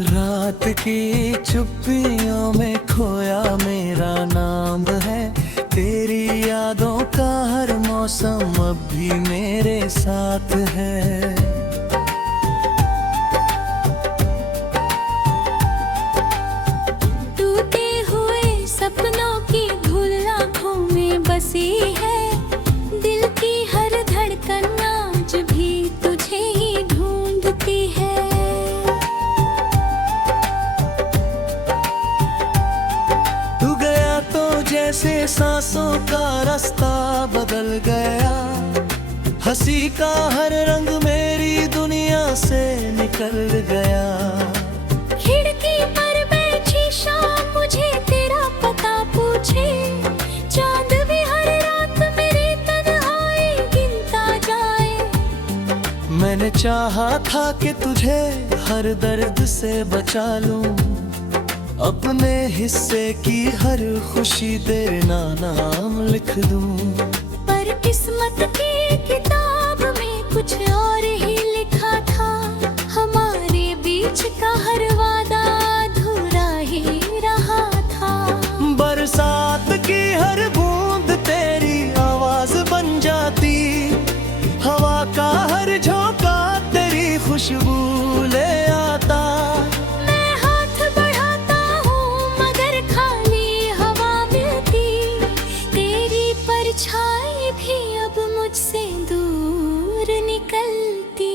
रात की चुप्पियों में खोया मेरा नाम है। तेरी यादों का हर मौसम अब भी मेरे साथ है। टूटे हुए सपनों की धूल आँखों में बसी है। दिल की हर धड़कन आज भी तुझे ही ढूंढती है। तू गया तो जैसे सांसों का रास्ता बदल गया। हंसी का हर रंग मेरी दुनिया से निकल गया। खिड़की पर बैठी शाम मुझे तेरा पता पूछे। चांद भी हर रात मेरी तन्हाई गिनता जाए। मैंने चाहा था कि तुझे हर दर्द से बचा लूं। अपने हिस्से की हर खुशी तेरे नाम लिख दूं। पर किस्मत की किताब में कुछ और ही लिखा था। हमारे बीच का हर वादा अधूरा ही रहा था। बरसात की हर बूंद तेरी आवाज बन जाती। हवा का हर झोंका तेरी खुशबू ले आता। मैं हाथ बढ़ाता हूँ मगर खाली हवा मिलती। तेरी परछाई भी अब मुझसे दूर निकलती।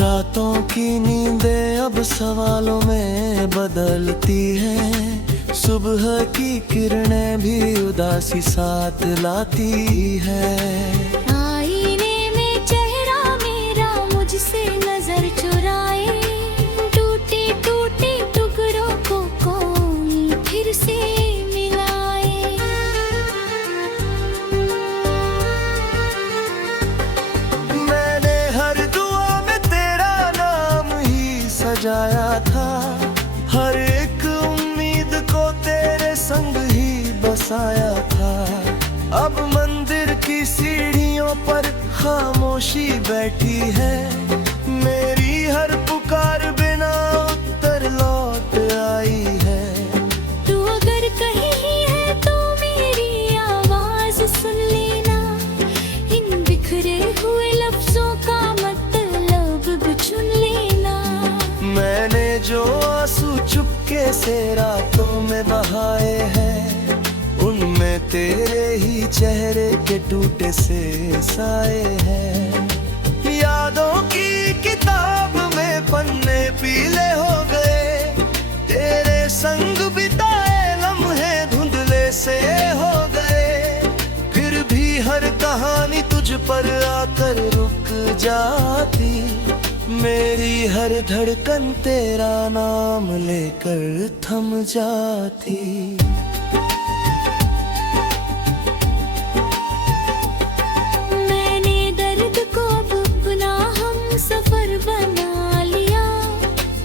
रातों की नींदें अब सवालों में बदलती हैं। सुबह की किरणें भी उदासी साथ लाती है। आईने में चेहरा मेरा मुझसे नजर चुराए। टूटे टूटे टुकड़ों को कौन फिर से मिलाए। मैंने हर दुआ में तेरा नाम ही सजाया था। हर एक उम्मीद को तेरे संग ही बसाया था। अब मंदिर की सीढ़ियों पर खामोशी बैठी है। मेरी हर पुकार बिना उत्तर लौट आई है। तू अगर कहीं है तो मेरी आवाज सुन लेना। इन बिखरे हुए लफ्जों का मतलब भी चुन लेना। मैंने जो आंसू चुपके से रातों में बहाए हैं। उनमें तेरे ही चेहरे के टूटे से साए हैं। यादों की किताब में पन्ने पीले हो गए। तेरे संग बिताए लम्हे धुंधले से हो गए। फिर भी हर कहानी तुझ पर आकर रुक जाती। मेरी हर धड़कन तेरा नाम लेकर थम जाती। मैंने दर्द को अब अपना हम सफर बना लिया।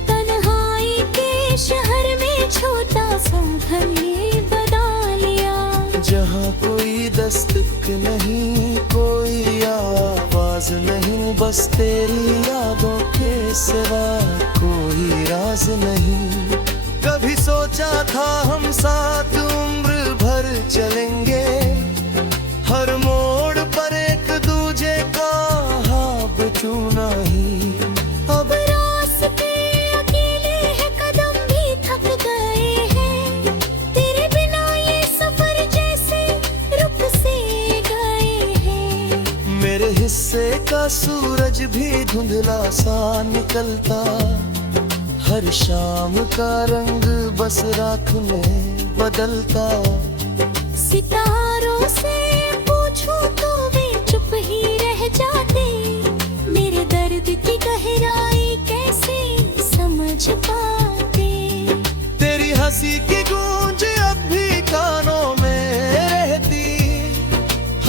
तन्हाई के शहर में छोटा सा घर ये बना लिया। जहाँ कोई दस्तक नहीं, कोई आवाज नहीं, बस तेरी यादों के सिवा कोई राज नहीं। कभी सोचा था हम साथ उम्र भर चलेंगे। हर मोड़ पर एक दूजे का हाथ छूना ही। अब रास्ते अकेले हैं, कदम भी थक गए हैं। तेरे बिना ये सफर जैसे रुक से गए हैं। मेरे हिस्से का सूरज भी धुंधला सा निकलता। हर शाम का रंग बस रात में बदलता। सितारों से पूछूं तो वे चुप ही रह जाते। मेरे दर्द की गहराई कैसे समझ पाते। तेरी हंसी की गूंज अब भी कानों में रहती।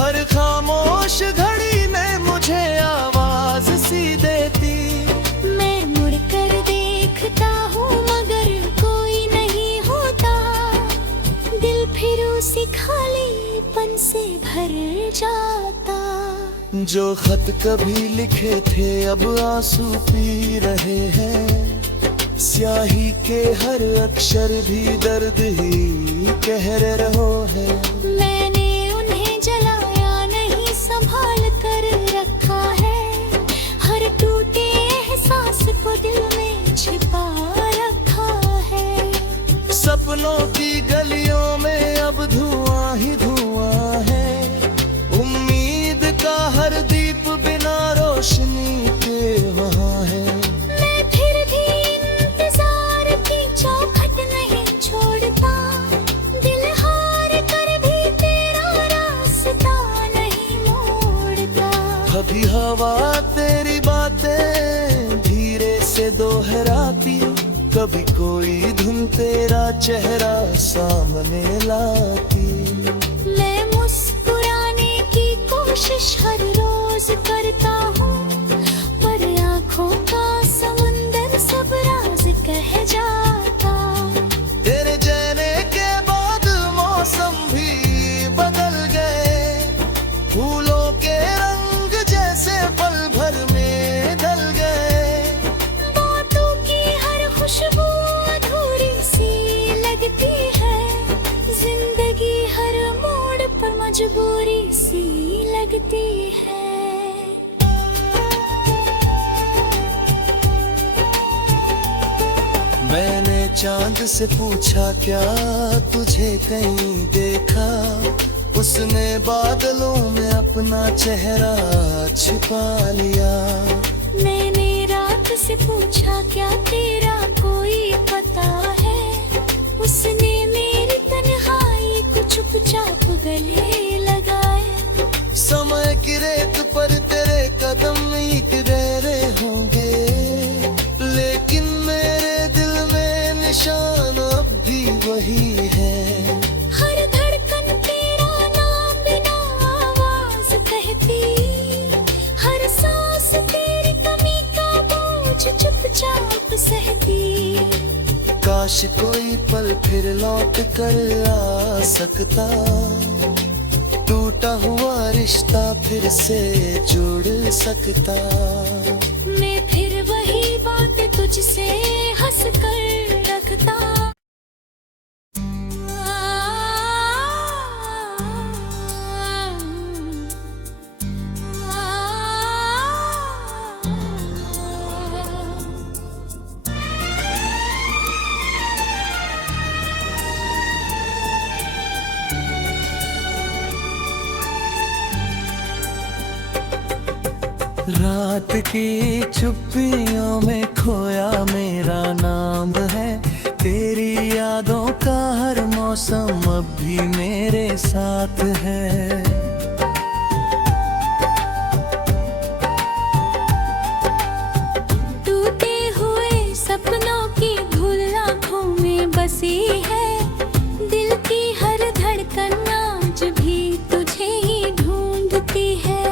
हर खामोश घड़ी में मुझे आवाज सी देती। मैं मुड़कर देखता हूँ मगर कोई नहीं होता। दिल फिर उसी खालीपन से भर जाता। जो खत कभी लिखे थे अब आंसू पी रहे हैं। स्याही के हर अक्षर भी दर्द ही कह रहो है। मैंने उन्हें जलाया नहीं, संभाल कर रखा है। हर टूटे एहसास को दिल में छिपा रखा है। सपनों की गलियों में अब धुआं ही धुआं है। उम्मीद का हर दीप बिना रोशनी के वहाँ है। मैं फिर भी इंतजार की चौखट नहीं छोड़ता। दिल हार कर भी तेरा रास्ता नहीं मोड़ता। कभी हवा तेरी बातें धीरे से दोहराती, कभी कोई धुन तेरा चेहरा सामने लाती। मैं मुस्कुराने की कोशिश हर रोज करता हूँ, पर आँखों का समुंदर सब राज कह जाता। तेरे जाने के बाद मौसम भी बदल गए। फूलों के रंग जैसे पल भर में ढल गए। बातों की हर खुशबू अधूरी सी लगती है। जिंदगी हर मोड़ पर मजबूरी सी लगती है। मैंने चांद से पूछा क्या तुझे कहीं देखा। उसने बादलों में अपना चेहरा छिपा लिया। मैंने रात से पूछा क्या तेरा कोई पता है। उसने मेरी तन्हाई को चुपचाप गले लगाया। समय की रेत पर तेरे कदम एक गहरे होंगे, लेकिन मेरे दिल में निशान अब भी वही है। हर धड़कन तेरा नाम बिना आवाज कहती। हर सांस तेरी कमी का बोझ चुपचाप सहती। काश कोई पल फिर लौट कर आ सकता। टूटा हुआ रिश्ता फिर से जुड़ सकता। मैं फिर वही बात तुझसे हंस कर रखता। रात की चुप्पियों में खोया मेरा नाम है। तेरी यादों का हर मौसम अब भी मेरे साथ है। टूटे हुए सपनों की धूल आँखों में बसी है। दिल की हर धड़कन आज भी तुझे ही ढूंढती है।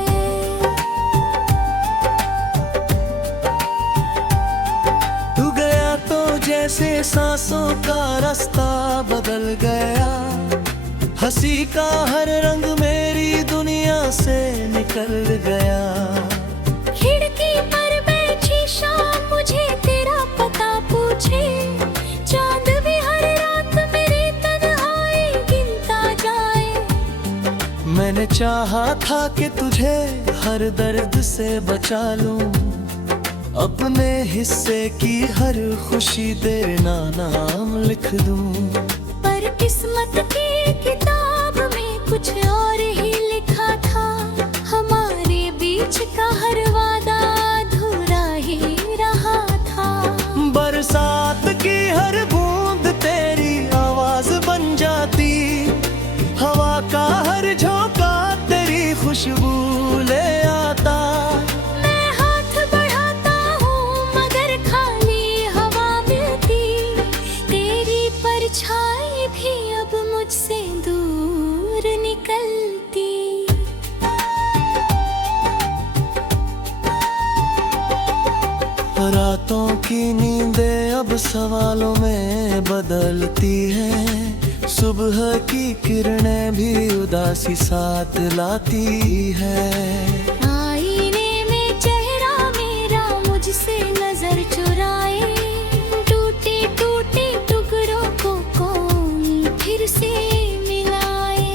तू गया तो जैसे सांसों का रास्ता बदल गया। हंसी का हर रंग मेरी दुनिया से निकल गया। खिड़की पर बैठी शाम मुझे तेरा पता पूछे। चांद भी हर रात मेरी तन्हाई गिनता जाए। मैंने चाहा था कि तुझे हर दर्द से बचा लूं। अपने हिस्से की हर खुशी तेरे नाम लिख दूं। पर किस्मत की किताब में कुछ और ही लिखा था। हमारे बीच का हर वादा अधूरा ही रहा था। बरसात की हर बूंद तेरी आवाज बन जाती। हवा का हर झोंका तेरी खुशबू ले आता। मैं हाथ बढ़ाता हूँ मगर खाली हवा मिलती। तेरी परछाई भी अब मुझसे दूर निकलती। रातों की नींदें अब सवालों में बदलती हैं। सुबह की किरणें भी उदासी साथ लाती है। मुझसे नजर चुराए। टूटे टूटे टुकड़ों को कौन फिर से मिलाए।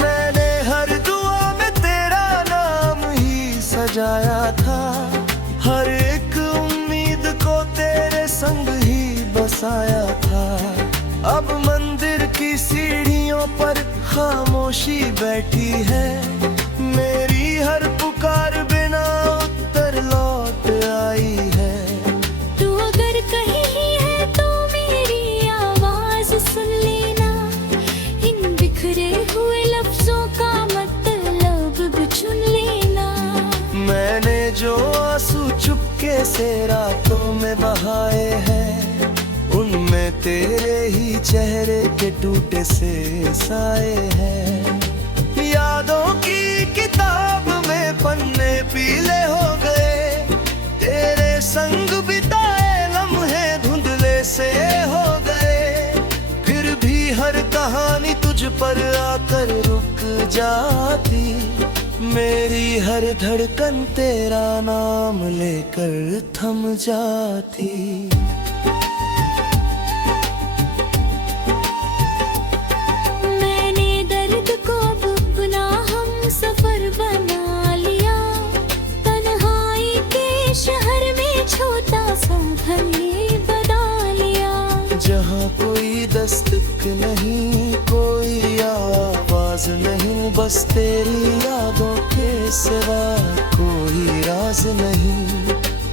मैंने हर दुआ में तेरा नाम ही सजाया था, हर एक उम्मीद को तेरे संग ही बसाया था। अब मंदिर की सीढ़ियों पर खामोशी बैठी है, मेरी हर पुकार बिना उत्तर लौट आई है। तू अगर कहीं है तो मेरी आवाज सुन लेना, इन बिखरे हुए लफ्जों का मतलब भी चुन लेना। मैंने जो आंसू चुपके से रातों में बहाए हैं, उनमें तेरे ही चेहरे के टूटे से साए हैं। यादों की किताब में पन्ने पीले हो गए, तेरे संग बिताए लम्हे धुंधले से हो गए। फिर भी हर कहानी तुझ पर आकर रुक जाती, मेरी हर धड़कन तेरा नाम लेकर थम जाती। मैंने दर्द को अब अपना हम सफर बना लिया, तन्हाई के शहर में छोटा सा घर ये बना लिया। जहाँ कोई दस्तक नहीं, कोई आवाज नहीं, बस तेरी यादों के सिवा कोई राज नहीं।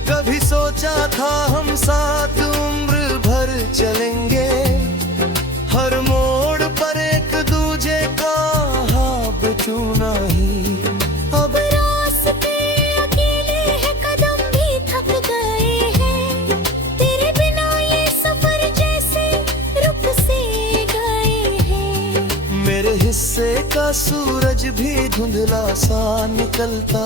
कभी सोचा था हम साथ उम्र भर चलेंगे, हर मोड़ पर एक दूजे का हाथ छूना ही। अब रास्ते अकेले हैं, कदम भी थक गए हैं, तेरे बिना ये सफर जैसे रुक से गए हैं। मेरे हिस्से का सूरज भी धुंधला सा निकलता,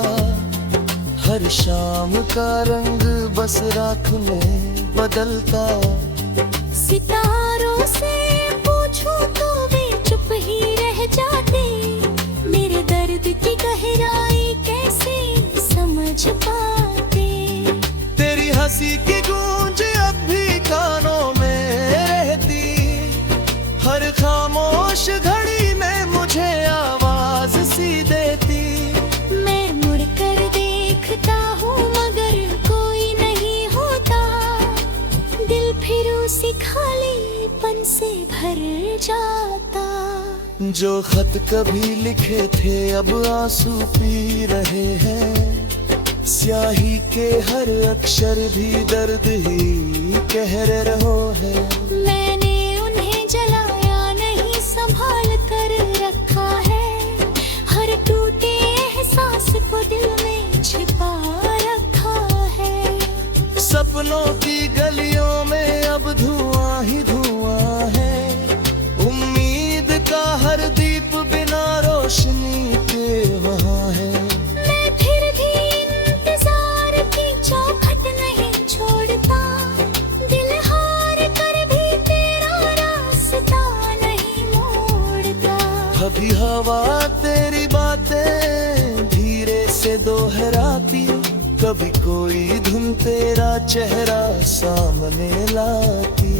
हर शाम का रंग बस रात में बदलता। सितारों से पूछूं तो वे चुप ही रह जाते, मेरे दर्द की गहराई कैसे समझ पाते। तेरी हंसी की गूंज अब भी कानों में रहती, हर खामोश घड़ी में मुझे आवाज सी देती। मैं मुड़कर देखता हूँ मगर कोई नहीं होता, दिल फिर उसी खालीपन से भर जाता। जो खत कभी लिखे थे अब आंसू पी रहे हैं, स्याही के हर अक्षर भी दर्द ही कह रहो है। मैंने उन्हें जलाया नहीं, संभाल कर रखा है, हर टूटे एहसास को दिल में छिपा रखा है। सपनों की गलियों में अब धुआं ही धुआं है, उम्मीद का हर दीप बिना रोशनी के वहाँ है। मैं फिर भी इंतजार की चौखट नहीं छोड़ता, दिल हार कर भी तेरा रास्ता नहीं मोड़ता। कभी हवा तेरी बातें धीरे से दोहराती, कभी कोई धुन तेरा चेहरा सामने लाती।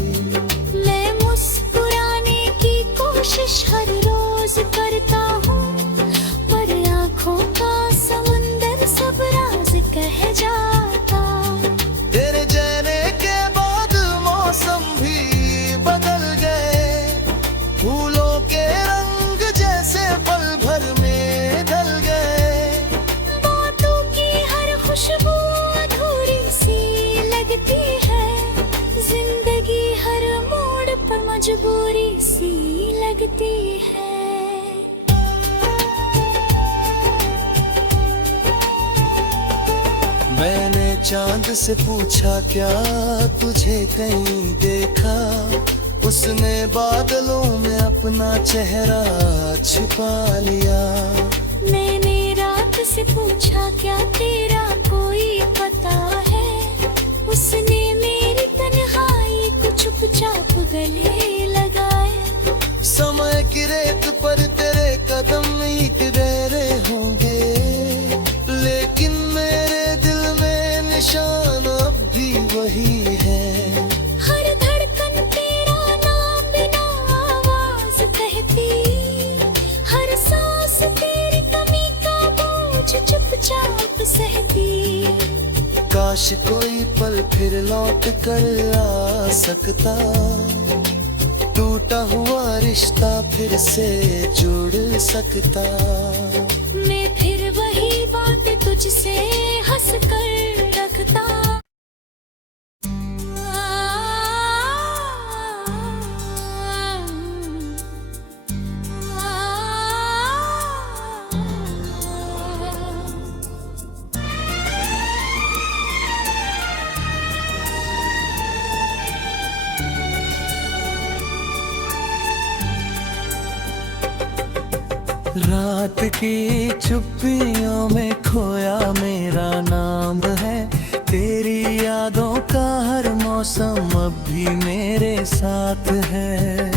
मैं मुस्कुराने की कोशिश हर रोज करता हूँ, पर आँखों का समुंदर सब राज कह जाता। तेरे जाने के बाद मौसम भी बदल गए, फूलों के रंग जैसे पल भर में ढल गए। बातों की हर खुशबू अधूरी सी लगती है, जिंदगी हर मोड़ पर मजबूरी सी लगती है। मैंने चांद से पूछा क्या तुझे कहीं देखा, उसने बादलों में अपना चेहरा छिपा लिया। मैंने रात से पूछा क्या तेरा कोई पता है, उसने मेरी तन्हाई को चुपचाप गले लगाया। समय की रेत पर तेरे कदम इकरारे हो वही है। हर धड़कन तेरा नाम बिना आवाज कहती, हर सांस तेरी कमी का बोझ चुपचाप सहती। काश कोई पल फिर लौट कर आ सकता, टूटा हुआ रिश्ता फिर से जुड़ सकता। मैं फिर वही बात तुझसे हंस कर रखता। रात की चुप्पियों में खोया मेरा नाम है, तेरी यादों का हर मौसम अब भी मेरे साथ है।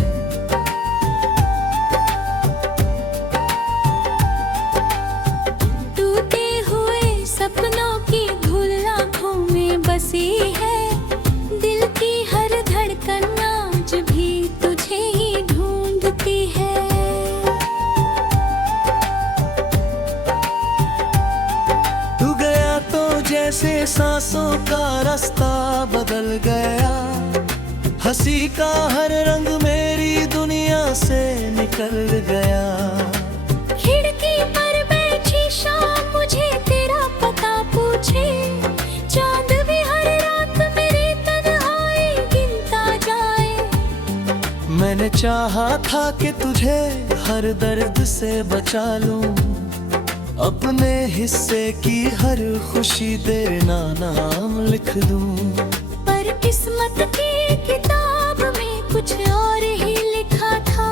टूटे हुए सपनों की धूल आँखों में बसी है, दिल की हर धड़कन आज भी तुझे ही ढूंढती है। जैसे सांसों का रास्ता बदल गया, हंसी का हर रंग मेरी दुनिया से निकल गया। खिड़की पर बैठी शाम मुझे तेरा पता पूछे, चांद भी हर रात मेरी तन्हाई गिनता जाए। मैंने चाहा था कि तुझे हर दर्द से बचा लूं, अपने हिस्से की हर खुशी तेरे नाम लिख दूं। पर किस्मत की किताब में कुछ और ही लिखा था,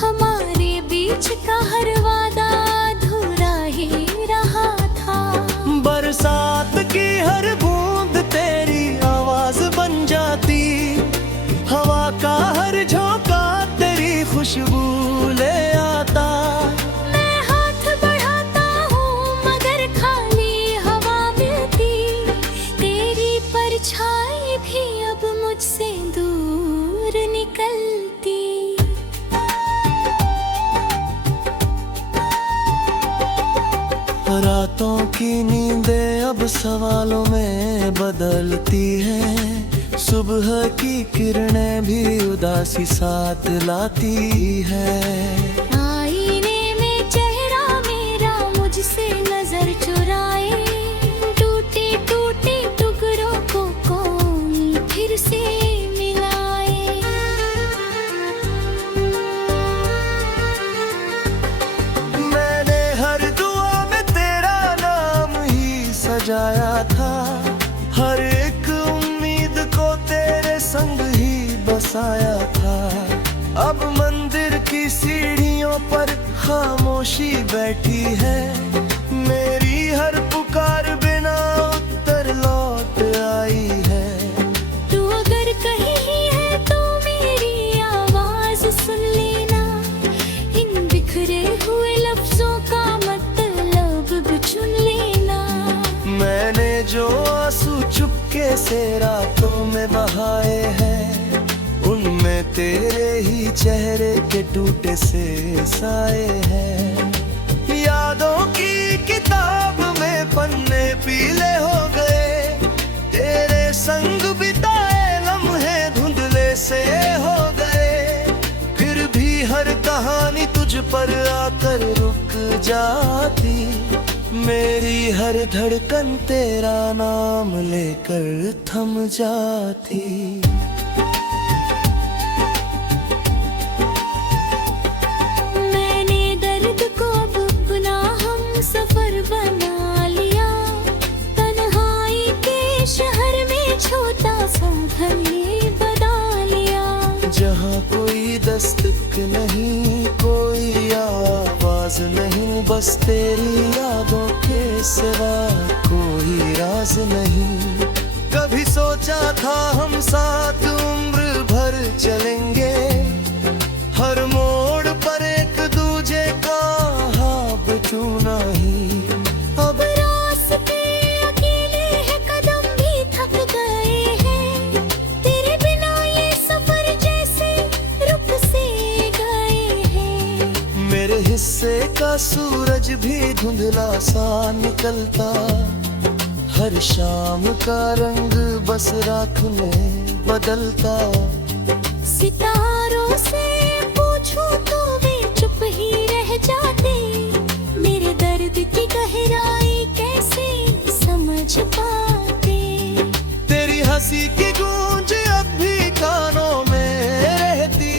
हमारे बीच का हर वादा अधूरा ही रहा था। बरसात की हर बूंद तेरी आवाज बन जाती, हवा का हर झोंका तेरी खुशबू ले आता। छाई भी अब मुझसे दूर निकलती। रातों की नींदें अब सवालों में बदलती हैं, सुबह की किरणें भी उदासी साथ लाती है। आईने में चेहरा मेरा मुझसे नजर चुराए, टूटे टूटे टुकड़ों को कौन फिर से मिलाए। मैंने हर दुआ में तेरा नाम ही सजाया था, हर एक उम्मीद को तेरे संग ही बसाया था। अब मंदिर की सीढ़ियों पर खामोशी बैठी है, मेरी हर पुकार बिना उत्तर लौट आई है। तू अगर कहीं है तो मेरी आवाज सुन लेना, इन बिखरे हुए लफ्जों का मतलब भी चुन लेना। मैंने जो आंसू चुपके से रातों में बहाए हैं, उनमें तेरे ही चेहरे के टूटे से साए हैं। यादों की किताब में पन्ने पीले हो गए, तेरे संग बिताए लम्हे धुंधले से हो गए। फिर भी हर कहानी तुझ पर आकर रुक जाती, मेरी हर धड़कन तेरा नाम लेकर थम जाती। मैंने दर्द को अब अपना हम सफर बना लिया, तन्हाई के शहर में छोटा सा घर ये बना लिया। जहाँ कोई दस्तक नहीं, कोई आवाज नहीं, बस तेरी यादों के सिवा कोई राज नहीं। कभी सोचा था हम साथ उम्र भर चलेंगे, हर मोड़ पर एक दूजे का हाथ बचूना ही। अब रास्ते अकेले हैं, कदम भी थक गए हैं, सूरज भी धुंधला सा निकलता, हर शाम का रंग बस रात में बदलता। सितारों से पूछूं तो वे चुप ही रह जाते, मेरे दर्द की गहराई कैसे समझ पाते। तेरी हंसी की गूंज अब भी कानों में रहती,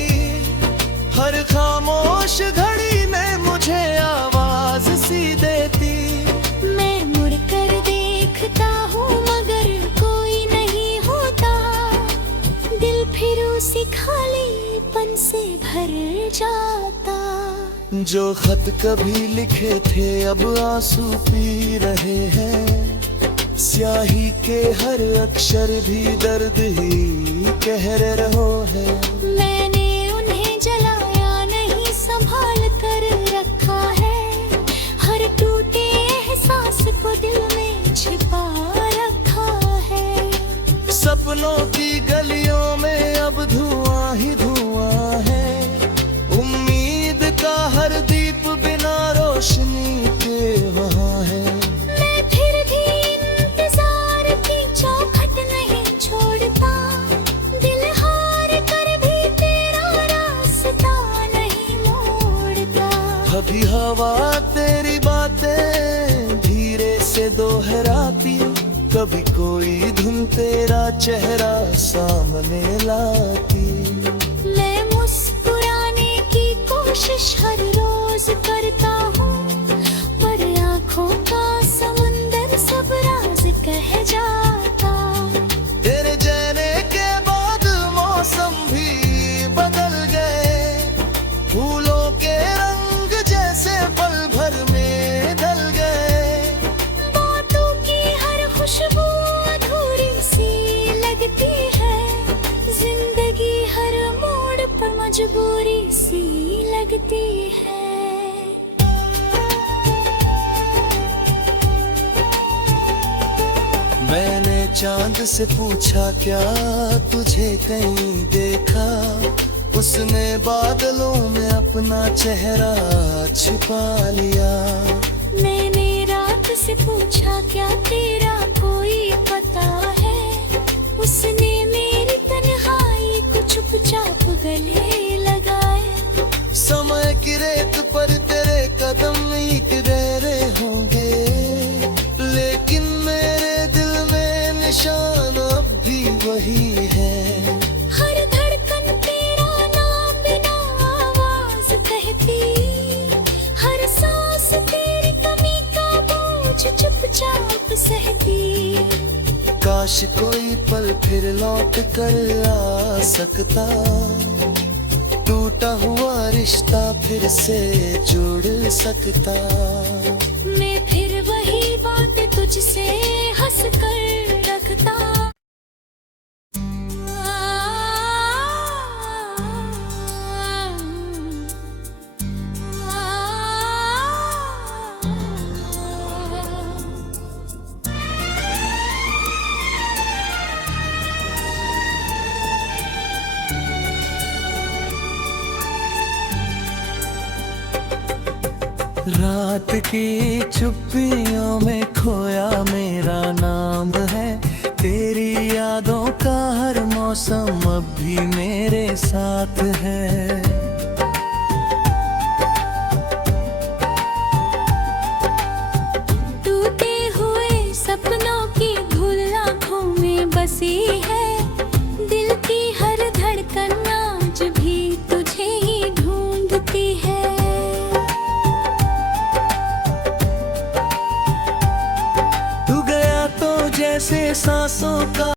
हर खामोश घड़ी में मुझे आवाज सी देती। मैं मुड़कर देखता हूँ मगर कोई नहीं होता, दिल फिर उसी खालीपन से भर जाता। जो खत कभी लिखे थे अब आंसू पी रहे हैं, स्याही के हर अक्षर भी दर्द ही कह रहो है। मैंने उन्हें जलाया नहीं, संभाल कर रखा है, हर टूटे एहसास को दिल में छिपा रखा है। सपनों की गलियों में अब धुआं ही धुआं है, उम्मीद का हर दीप बिना रोशनी के वहाँ है। मैं फिर भी इंतजार की चौखट नहीं छोड़ता, दिल हार कर भी तेरा रास्ता नहीं मोड़ता। कभी हवा तेरी बातें धीरे से दोहराती, कभी कोई धुन तेरा चेहरा सामने लाती। मैं मुस्कुराने की कोशिश हर रोज करता हूँ, पर आँखों का समुंदर सब राज कह जाता। तेरे जाने के बाद मौसम भी बदल गए, फूलों के रंग जैसे पल भर में ढल गए। बातों की हर खुशबू अधूरी सी लगती है, जिंदगी हर मोड़ पर मजबूरी सी लगती है। मैंने चांद से पूछा क्या तुझे कहीं देखा, उसने बादलों में अपना चेहरा छिपा लिया। मैंने रात से पूछा क्या तेरा कोई पता है, उसने मेरी तन्हाई को चुपचाप गले लगाया। समय की रेत पर तेरे कदम इकरारे होंगे, लेकिन मेरे दिल में निशान अब भी वही है। हर धड़कन तेरा नाम बिना आवाज कहती, हर सांस तेरी कमी का बोझ चुपचाप सहती। काश कोई पल फिर लौट कर आ सकता, टूटा हुआ रिश्ता फिर से जुड़ सकता। मैं फिर वही बात तुझसे हंस कर रखता। रात की चुप्पियों में खोया मेरा नाम है, तेरी यादों का हर मौसम अब भी मेरे साथ है। टूटे हुए सपनों की धूल आँखों में बसी है, दिल की हर धड़कन आज भी तुझे ही ढूंढती है। तू गया तो जैसे सांसों का